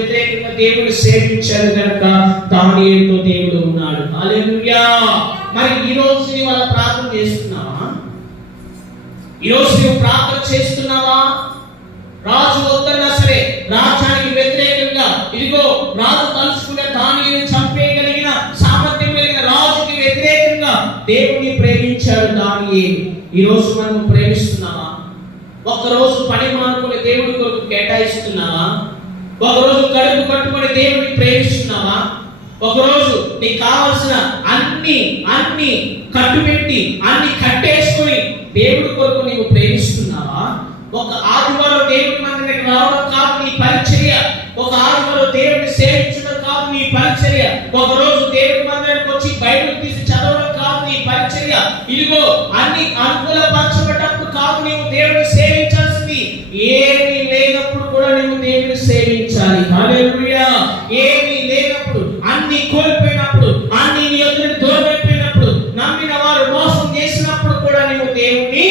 వ్యతిరేకంగా దేవుడు సేవించాడు కనుక దానియేలుతో దేవుడు ఉన్నాడు. హల్లెలూయా. మరి ఈ రోజు నీవు అలా ప్రార్థన చేస్తున్నావా? ఈ రోజు నీవు ప్రార్థన చేస్తున్నావా? రాజు వద్దన్నా సరే, రాజ్యానికి వ్యతిరేకంగా ఇదిగో రాజు తలుచుకునే దానియేలును చంపేయగలిగిన సామర్థ్యం కలిగిన రాజుకి వ్యతిరేకంగా దేవుని ప్రేమించాడు దానియేలు. ఈ రోజు మనం ప్రేమిస్తున్నావా? ఒక్కరోజు పని మానుకుని దేవుడి కొరకు కేటాయిస్తున్నావా? ఒకరోజు కడుపు కట్టుకొని దేవుడిని ప్రేమిస్తున్నావా? ఒకరోజు నీకు కావలసిన అన్ని కట్టుబెట్టి అన్ని కట్టేసుకొని దేవుడి కొరకు నీవు ప్రేమిస్తున్నావా? ఒక ఆదివారం దేవుడి మందిరానికి రావడం కాదు నీ పరిచర్య. ఒక ఆదివారం దేవుడిని సేవించడం కాదు నీ పరిచర్య. ఒక రోజు దేవుడి మందిరానికి వచ్చి బైబిల్ తీసి చదవడం కాదు నీ పరిచర్య. ఇదిగో అన్ని అనుకూలపరచబడ్డప్పుడు కాదు నీవు దేవుడిని సేవించాల్సింది. ఏమీ లేనప్పుడు కూడా నీవు దేవుడిని సేవించాలి. హల్లెలూయా. ఏమీ లేనప్పుడు, అన్ని కోల్పోయినప్పుడు, అన్ని నీ ఎదురు దూరమైపోయినప్పుడు, నమ్మిన వారు మోసం చేసినప్పుడు కూడా నీవు దేవుడిని